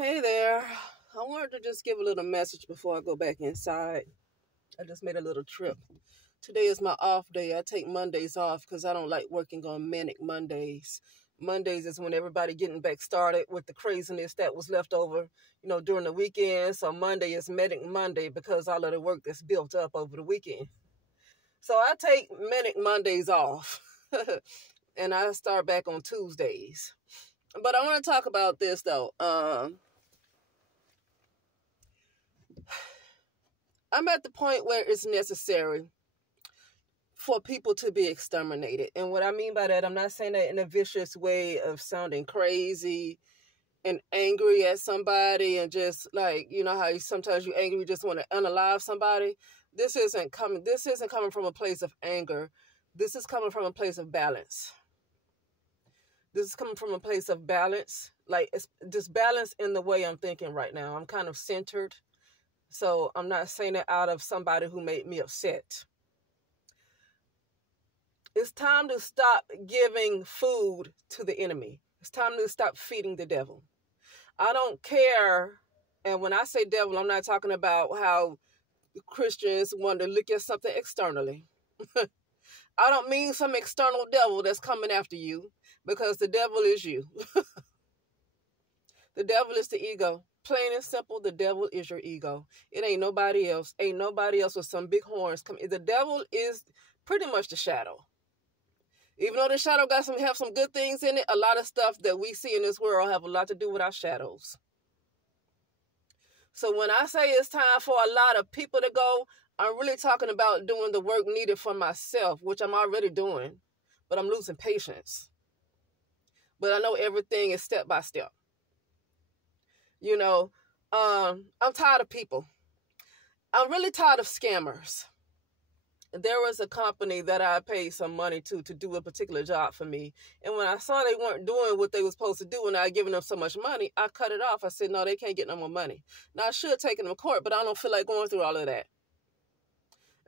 Hey there. I wanted to just give a little message before I go back inside. I just made a little trip. Today is my off day. I take Mondays off because I don't like working on manic Mondays. Mondays is when everybody getting back started with the craziness that was left over, during the weekend. So Monday is manic Monday because all of the work that's built up over the weekend. So I take manic Mondays off and I start back on Tuesdays. But I want to talk about this though. I'm at the point where it's necessary for people to be exterminated. And what I mean by that, I'm not saying that in a vicious way of sounding crazy and angry at somebody and just like, how sometimes you're angry, you just want to unalive somebody. This isn't coming from a place of anger. This is coming from a place of balance. This is coming from a place of balance. Like, it's just balance in the way I'm thinking right now. I'm kind of centered. So I'm not saying it out of somebody who made me upset. It's time to stop giving food to the enemy. It's time to stop feeding the devil. I don't care. And when I say devil, I'm not talking about how Christians want to look at something externally. I don't mean some external devil that's coming after you, because the devil is you. The devil is the ego. Plain and simple, the devil is your ego. It ain't nobody else. Ain't nobody else with some big horns. The devil is pretty much the shadow. Even though the shadow have some good things in it, a lot of stuff that we see in this world have a lot to do with our shadows. So when I say it's time for a lot of people to go, I'm really talking about doing the work needed for myself, which I'm already doing, but I'm losing patience. But I know everything is step by step. I'm tired of people. I'm really tired of scammers. There was a company that I paid some money to do a particular job for me. And when I saw they weren't doing what they were supposed to do and I had given them so much money, I cut it off. I said, no, they can't get no more money. Now, I should have taken them to court, but I don't feel like going through all of that.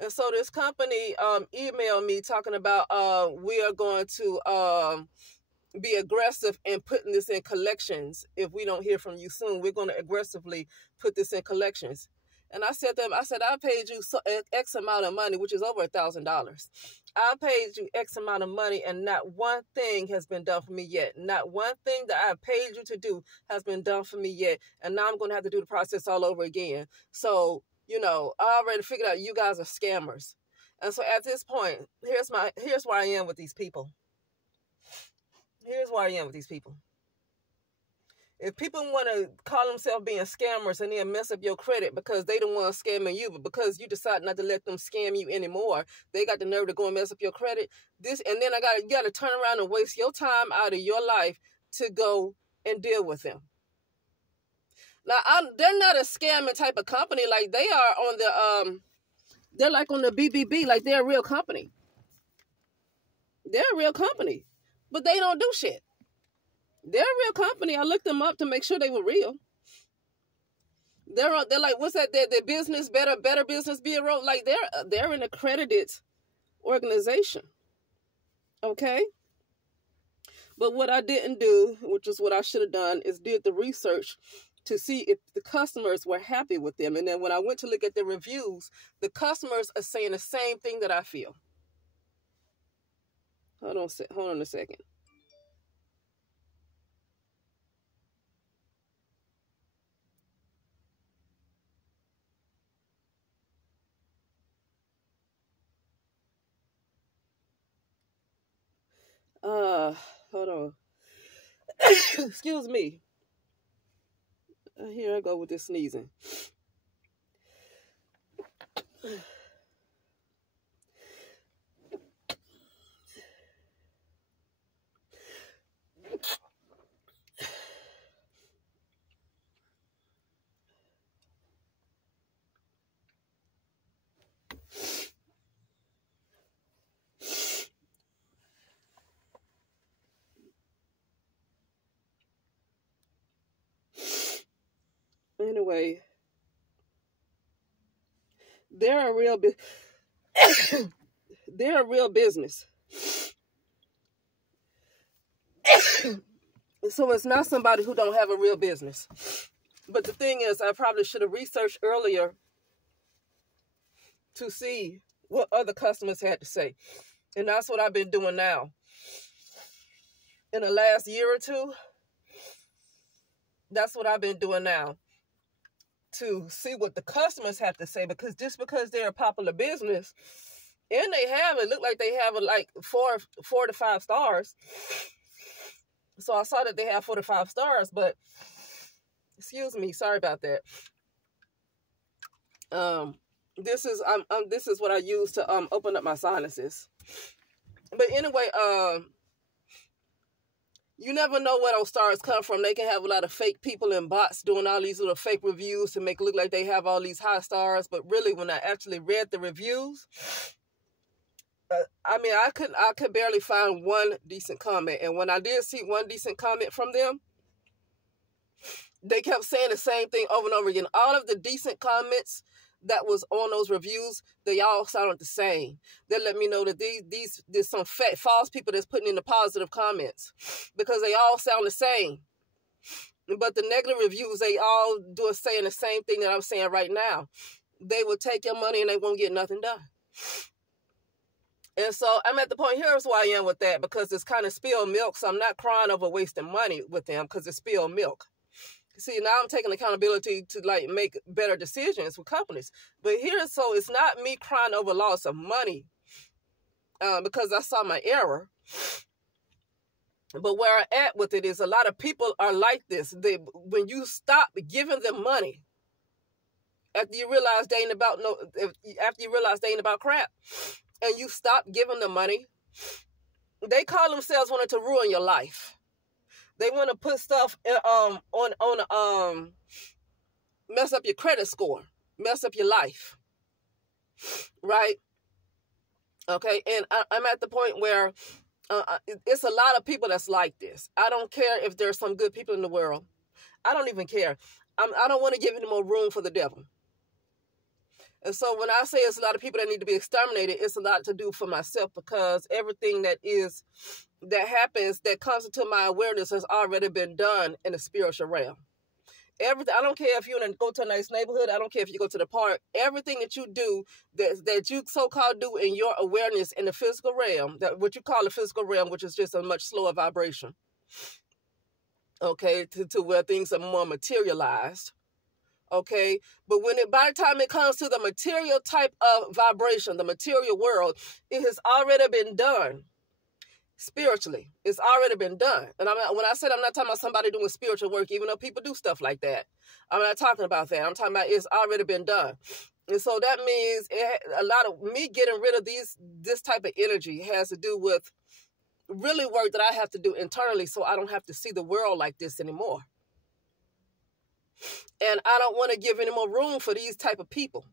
And so this company emailed me talking about we are going to be aggressive in putting this in collections. If we don't hear from you soon, we're going to aggressively put this in collections. And I said to them, I paid you X amount of money, which is over $1,000. I paid you X amount of money, and not one thing has been done for me yet. Not one thing that I paid you to do has been done for me yet. And now I'm going to have to do the process all over again. So, I already figured out you guys are scammers. And so at this point, here's where I am with these people. Here's where I am with these people. If people want to call themselves being scammers and then mess up your credit because they don't want to scam you, but because you decide not to let them scam you anymore, they got the nerve to go and mess up your credit. And then you got to turn around and waste your time out of your life to go and deal with them. Now, they're not a scamming type of company. Like, they are on the they're like on the BBB, like they're a real company. They're a real company, but they don't do shit. They're a real company. I looked them up to make sure they were real. They're like, what's that? The business better business bureau. Like, they're an accredited organization. Okay. But what I didn't do, which is what I should have done, is did the research to see if the customers were happy with them. And then when I went to look at the reviews, the customers are saying the same thing that I feel. Hold on a second. Hold on. Excuse me. Here I go with this sneezing. Anyway, they're a real they're a real business. So it's not somebody who don't have a real business. But the thing is, I probably should have researched earlier to see what other customers had to say. And that's what I've been doing now. In the last year or two, that's what I've been doing now, to see what the customers have to say, because just because they're a popular business, and they have it, look like they have like 4 to 5 stars. So I saw that they have 4 to 5 stars, but excuse me, sorry about that. This is what I use to open up my sinuses. But anyway, you never know where those stars come from. They can have a lot of fake people and bots doing all these little fake reviews to make it look like they have all these high stars. But really, when I actually read the reviews, I mean, I could barely find one decent comment. And when I did see one decent comment from them, they kept saying the same thing over and over again. All of the decent comments that was on those reviews, they all sounded the same. They let me know that there's some false people that's putting in the positive comments, because they all sound the same. But the negative reviews, they all saying the same thing that I'm saying right now. They will take your money and they won't get nothing done. And so I'm at the point, here's why I am with that, because it's kind of spilled milk. So I'm not crying over wasting money with them because it's spilled milk. See, now I'm taking accountability to like make better decisions with companies. But so it's not me crying over loss of money because I saw my error. But where I'm at with it is a lot of people are like this. When you stop giving them money, after you realize they ain't about crap, and you stop giving them money, they call themselves wanting to ruin your life. They want to put stuff mess up your credit score, mess up your life, right? Okay, and I'm at the point where it's a lot of people that's like this. I don't care if there's some good people in the world. I don't even care. I don't want to give any more room for the devil. And so when I say it's a lot of people that need to be exterminated, it's a lot to do for myself, because everything that happens, that comes into my awareness, has already been done in the spiritual realm. Everything. I don't care if you go to a nice neighborhood. I don't care if you go to the park. Everything that you do, that you so-called do in your awareness in the physical realm, that what you call the physical realm, which is just a much slower vibration. Okay, to where things are more materialized. Okay, but by the time it comes to the material type of vibration, the material world, it has already been done. Spiritually, it's already been done. And when I said I'm not talking about somebody doing spiritual work, even though people do stuff like that, I'm not talking about that. I'm talking about it's already been done. And so that means a lot of me getting rid of this type of energy has to do with really work that I have to do internally, so I don't have to see the world like this anymore. And I don't want to give any more room for these type of people.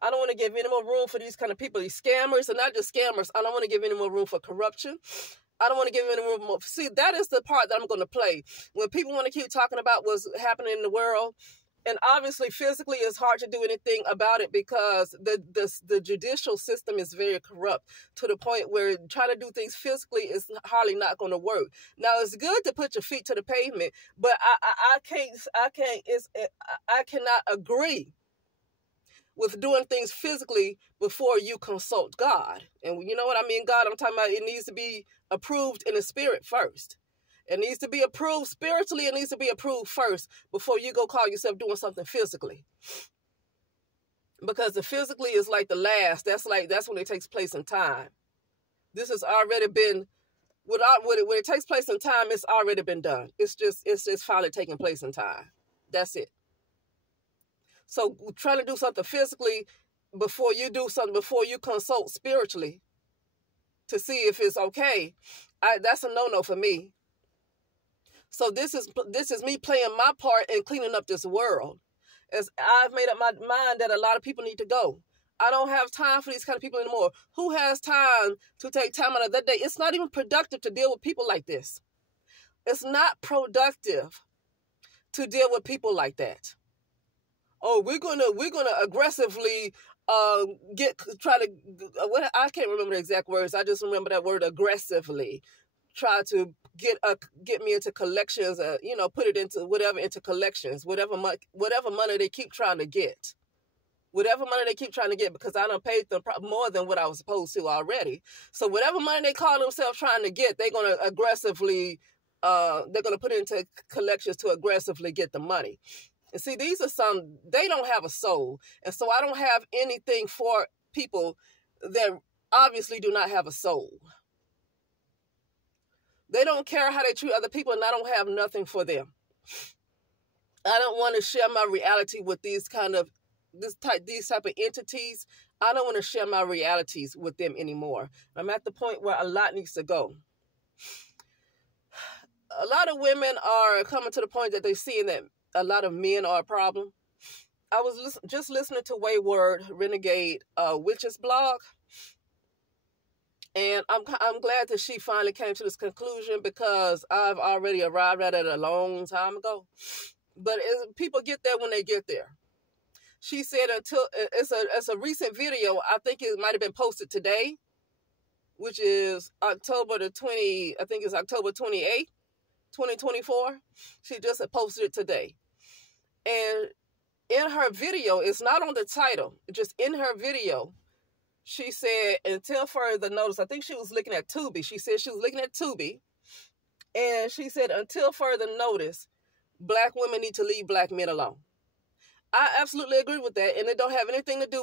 I don't want to give any more room for these kind of people, these scammers, and not just scammers. I don't want to give any more room for corruption. I don't want to give any more. See, that is the part that I'm going to play. When people want to keep talking about what's happening in the world, and obviously physically it's hard to do anything about it, because the judicial system is very corrupt to the point where trying to do things physically is hardly not going to work. Now, it's good to put your feet to the pavement, but I cannot agree with doing things physically before you consult God. And you know what I mean, God? I'm talking about it needs to be approved in the spirit first. It needs to be approved spiritually. It needs to be approved first before you go call yourself doing something physically. Because the physically is like the last. That's when it takes place in time. This has already been, when it takes place in time, it's already been done. It's just finally taking place in time. That's it. So trying to do something physically before you do something, before you consult spiritually to see if it's okay, that's a no-no for me. So this is me playing my part in cleaning up this world. As I've made up my mind that a lot of people need to go. I don't have time for these kind of people anymore. Who has time to take time out of their day? It's not even productive to deal with people like this. It's not productive to deal with people like that. Oh, we're gonna aggressively I can't remember the exact words. I just remember that word aggressively. try to get me into collections, put it into collections, whatever money they keep trying to get. Whatever money they keep trying to get, because I done paid them more than what I was supposed to already. So whatever money they call themselves trying to get, they're going to aggressively, they're going to put it into collections to aggressively get the money. And see, these are they don't have a soul. And so I don't have anything for people that obviously do not have a soul. They don't care how they treat other people, and I don't have nothing for them. I don't want to share my reality with these type of entities. I don't want to share my realities with them anymore. I'm at the point where a lot needs to go. A lot of women are coming to the point that they're seeing that a lot of men are a problem. I was just listening to Wayward Renegade Witches blog, and I'm glad that she finally came to this conclusion, because I've already arrived at it a long time ago. But people get there when they get there. She said until it's a recent video. I think it might have been posted today, which is October 28th, 2024. She just posted it today. And in her video, it's not on the title, just in her video, she said, until further notice, I think she was looking at Tubi. She said she was looking at Tubi. And she said, until further notice, Black women need to leave Black men alone. I absolutely agree with that. And it don't have anything to do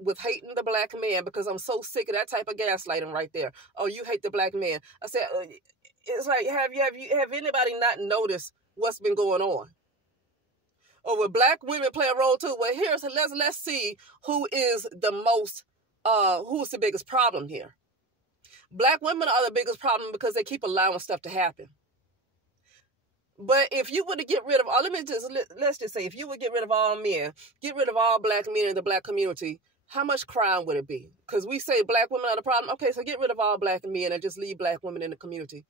with hating the Black man, because I'm so sick of that type of gaslighting right there. Oh, you hate the Black man. I said, it's like, have anybody not noticed what's been going on? Or will Black women play a role too? Well, let's see who is who's the biggest problem here. Black women are the biggest problem because they keep allowing stuff to happen. But if you were to get rid of all, let's just say, if you would get rid of all men, get rid of all Black men in the Black community, how much crime would it be? Because we say Black women are the problem. Okay, so get rid of all Black men and just leave Black women in the community.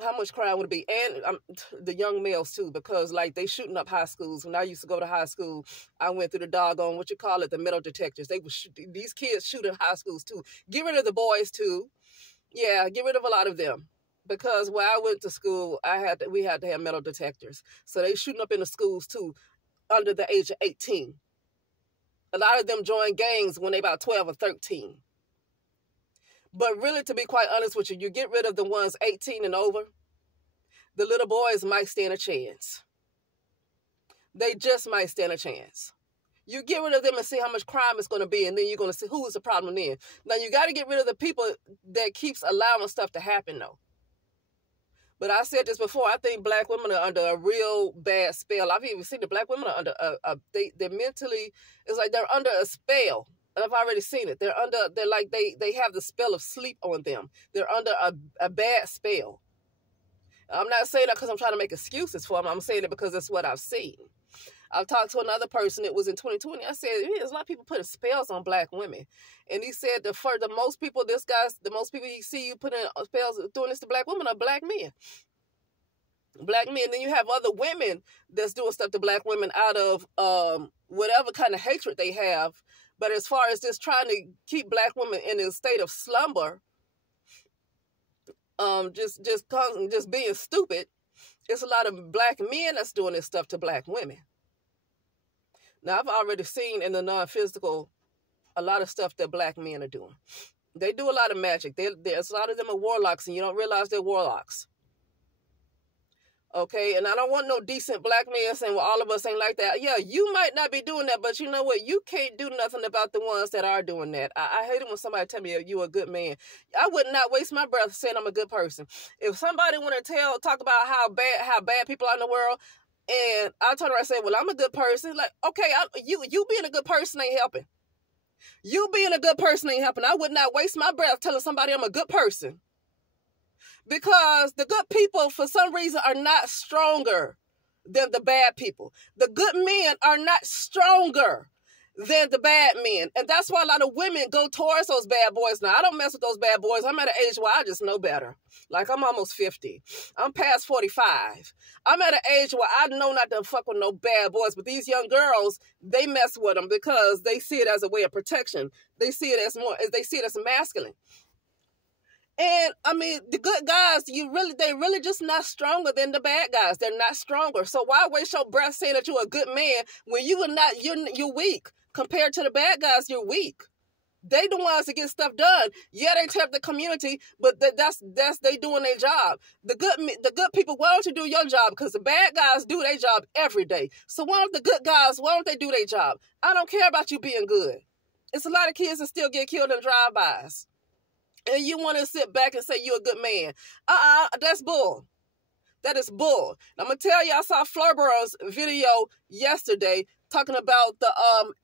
How much crime would it be? And the young males too, because like they shooting up high schools. When I used to go to high school, I went through the doggone, the metal detectors. These kids shoot in high schools too. Get rid of the boys too. Yeah, get rid of a lot of them. Because where I went to school, we had to have metal detectors. So they shooting up in the schools too, under the age of 18. A lot of them join gangs when they about 12 or 13. But really, to be quite honest with you, you get rid of the ones 18 and over, the little boys might stand a chance. They just might stand a chance. You get rid of them and see how much crime it's going to be, and then you're going to see who is the problem then. Now, you got to get rid of the people that keeps allowing stuff to happen, though. But I said this before, I think Black women are under a real bad spell. I've even seen the Black women are under they're mentally, it's like they're under a spell. And I've already seen it. They have the spell of sleep on them. They're under a bad spell. I'm not saying that because I'm trying to make excuses for them. I'm saying it because that's what I've seen. I've talked to another person, it was in 2020. I said, there's a lot of people putting spells on Black women. And he said the most people he see you putting spells doing this to Black women are Black men. Black men. Then you have other women that's doing stuff to Black women out of whatever kind of hatred they have. But as far as just trying to keep Black women in a state of slumber, just being stupid, it's a lot of Black men that's doing this stuff to Black women. Now, I've already seen in the non-physical a lot of stuff that Black men are doing. They do a lot of magic. There's a lot of them are warlocks, and you don't realize they're warlocks. Okay, and I don't want no decent Black man saying, well, all of us ain't like that. Yeah, you might not be doing that, but you know what? You can't do nothing about the ones that are doing that. I hate it when somebody tell me you're a good man. I would not waste my breath saying I'm a good person. If somebody want to talk about how bad people are in the world, and I turn around and say, well, I'm a good person. Like, okay, you being a good person ain't helping. You being a good person ain't helping. I would not waste my breath telling somebody I'm a good person. Because the good people, for some reason, are not stronger than the bad people. The good men are not stronger than the bad men. And that's why a lot of women go towards those bad boys. Now, I don't mess with those bad boys. I'm at an age where I just know better. Like, I'm almost 50. I'm past 45. I'm at an age where I know not to fuck with no bad boys. But these young girls, they mess with them because they see it as a way of protection. They see it as masculine. And I mean, the good guys, they really just not stronger than the bad guys. They're not stronger. So why waste your breath saying that you're a good man when you're weak compared to the bad guys? You're weak. They the ones that get stuff done. Yeah, they help the community, but that's they doing their job. The good people, why don't you do your job? Because the bad guys do their job every day. So why don't the good guys, why don't they do their job? I don't care about you being good. It's a lot of kids that still get killed in drive-bys. And you want to sit back and say you're a good man. That's bull. That is bull. I'm going to tell you, I saw Flurborough's video yesterday talking about the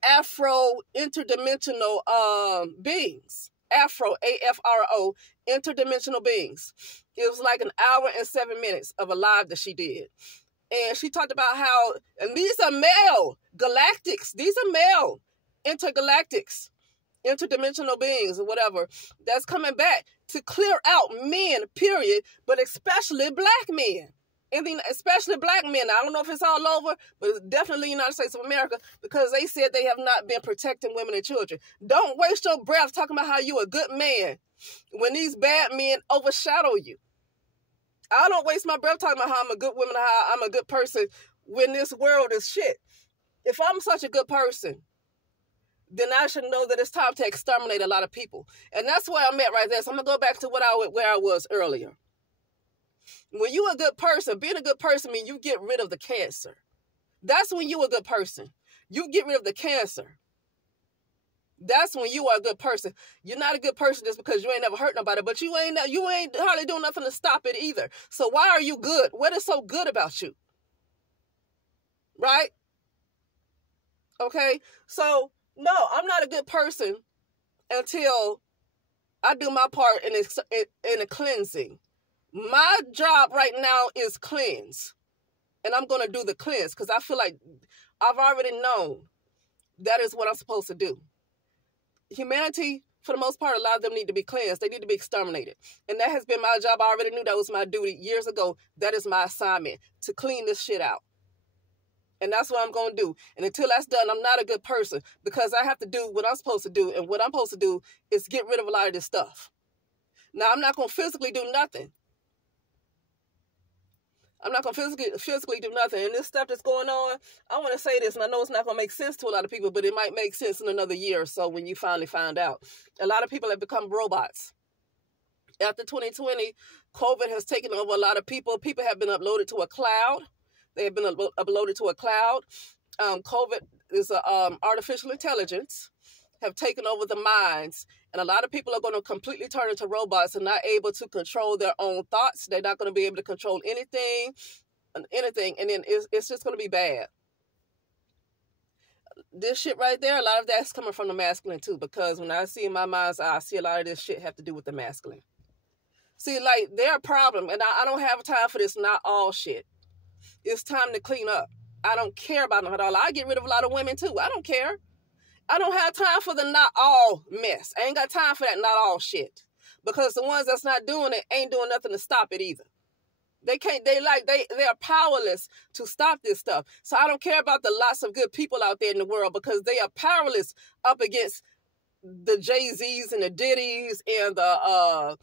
Afro interdimensional beings. Afro, A-F-R-O, interdimensional beings. It was like an hour and 7 minutes of a live that she did. And she talked about how, and these are male galactics. These are male intergalactics, interdimensional beings or whatever, that's coming back to clear out men, period, but especially black men. Especially black men. I don't know if it's all over, but it's definitely United States of America, because they said they have not been protecting women and children. Don't waste your breath talking about how you're a good man when these bad men overshadow you. I don't waste my breath talking about how I'm a good woman, how I'm a good person when this world is shit. If I'm such a good person, then I should know that it's time to exterminate a lot of people. And that's where I'm at right there. So I'm going to go back to where I was earlier. When you're a good person, being a good person means you get rid of the cancer. That's when you're a good person. You get rid of the cancer. That's when you are a good person. You're not a good person just because you ain't never hurt nobody, but you ain't hardly doing nothing to stop it either. So why are you good? What is so good about you? Right? Okay? So, no, I'm not a good person until I do my part in a cleansing. My job right now is cleanse. And I'm going to do the cleanse because I feel like I've already known that is what I'm supposed to do. Humanity, for the most part, a lot of them need to be cleansed. They need to be exterminated. And that has been my job. I already knew that was my duty years ago. That is my assignment, to clean this shit out. And that's what I'm going to do. And until that's done, I'm not a good person because I have to do what I'm supposed to do. And what I'm supposed to do is get rid of a lot of this stuff. Now, I'm not going to physically do nothing. I'm not going to physically do nothing. And this stuff that's going on, I want to say this, and I know it's not going to make sense to a lot of people, but it might make sense in another year or so when you finally find out. A lot of people have become robots. After 2020, COVID has taken over a lot of people. People have been uploaded to a cloud. They have been uploaded to a cloud. COVID is artificial intelligence have taken over the minds. And a lot of people are going to completely turn into robots and not able to control their own thoughts. They're not going to be able to control anything. And then it's just going to be bad. This shit right there, a lot of that's coming from the masculine too. Because when I see in my mind's eye, I see a lot of this shit have to do with the masculine. See, like, they're a problem. And I don't have time for this not all shit. It's time to clean up. I don't care about them at all. I get rid of a lot of women too. I don't care. I don't have time for the not all mess. I ain't got time for that not all shit. Because the ones that's not doing it ain't doing nothing to stop it either. They are powerless to stop this stuff. So I don't care about the lots of good people out there in the world because they are powerless up against the Jay-Z's and the Diddy's and the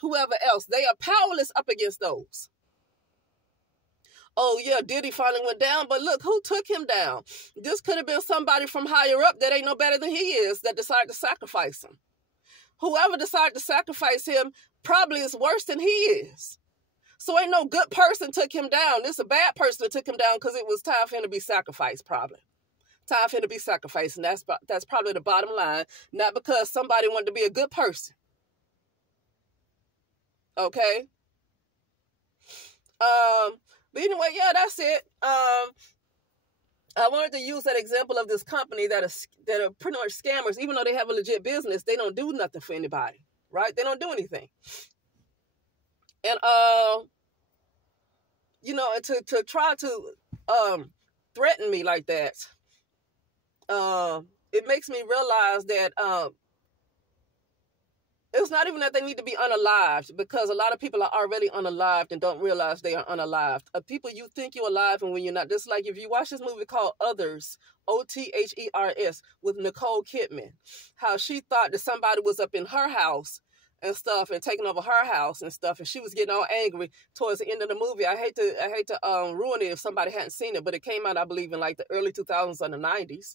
whoever else. They are powerless up against those. Oh, yeah, Diddy finally went down, but look, who took him down? This could have been somebody from higher up that ain't no better than he is that decided to sacrifice him. Whoever decided to sacrifice him probably is worse than he is. So ain't no good person took him down. This is a bad person that took him down because it was time for him to be sacrificed, probably. Time for him to be sacrificed, and that's probably the bottom line, not because somebody wanted to be a good person. Okay? But anyway, yeah, that's it. I wanted to use that example of this company that are pretty much scammers. Even though they have a legit business, they don't do nothing for anybody, right? They don't do anything. And, and to try to threaten me like that, it makes me realize that it's not even that they need to be unalived, because a lot of people are already unalived and don't realize they are unalived. People, you think you're alive and when you're not. Just like if you watch this movie called Others, Others, with Nicole Kidman, how she thought that somebody was up in her house and stuff, and taking over her house and stuff, and she was getting all angry towards the end of the movie. I hate to ruin it if somebody hadn't seen it, but it came out, I believe, in like the early 2000s and the 90s.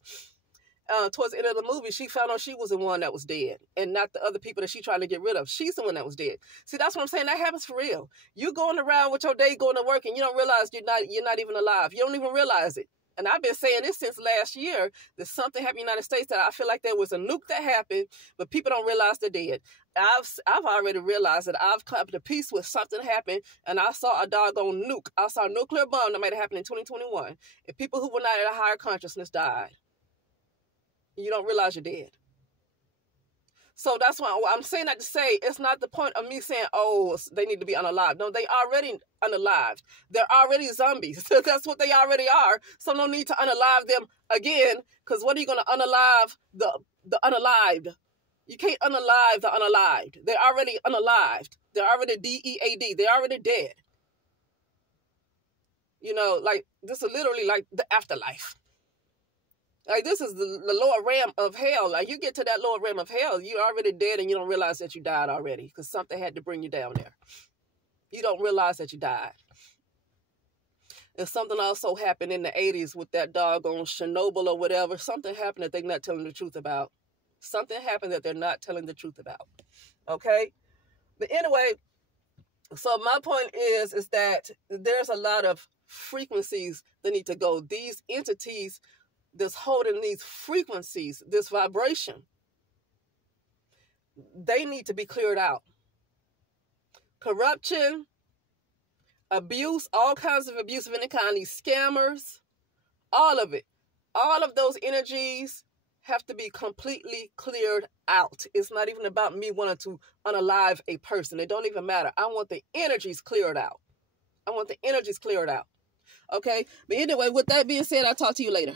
Towards the end of the movie, she found out she was the one that was dead, and not the other people that she trying to get rid of. She's the one that was dead. See, that's what I'm saying. That happens for real. You going around with your day going to work, and you don't realize you're not even alive. You don't even realize it. And I've been saying this since last year, that something happened in the United States that I feel like there was a nuke that happened, but people don't realize they're dead. I've already realized that I've come to peace with something happened, and I saw a doggone nuke. I saw a nuclear bomb that might have happened in 2021, and people who were not at a higher consciousness died. You don't realize you're dead. So that's why I'm saying that to say it's not the point of me saying, oh, they need to be unalived. No, they already unalived. They're already zombies. That's what they already are. So no need to unalive them again, because what are you going to unalive the unalived? You can't unalive the unalived. They're already unalived. They're already dead. They're already dead. You know, like this is literally like the afterlife. Like, this is the lower realm of hell. Like, you get to that lower realm of hell, you're already dead and you don't realize that you died already because something had to bring you down there. You don't realize that you died. And something also happened in the 80s with that doggone Chernobyl or whatever. Something happened that they're not telling the truth about. Something happened that they're not telling the truth about. Okay? But anyway, so my point is that there's a lot of frequencies that need to go. These entities that's holding these frequencies, this vibration, they need to be cleared out. Corruption, abuse, all kinds of abuse of any kind, these scammers, all of it. All of those energies have to be completely cleared out. It's not even about me wanting to unalive a person. It don't even matter. I want the energies cleared out. I want the energies cleared out. Okay? But anyway, with that being said, I'll talk to you later.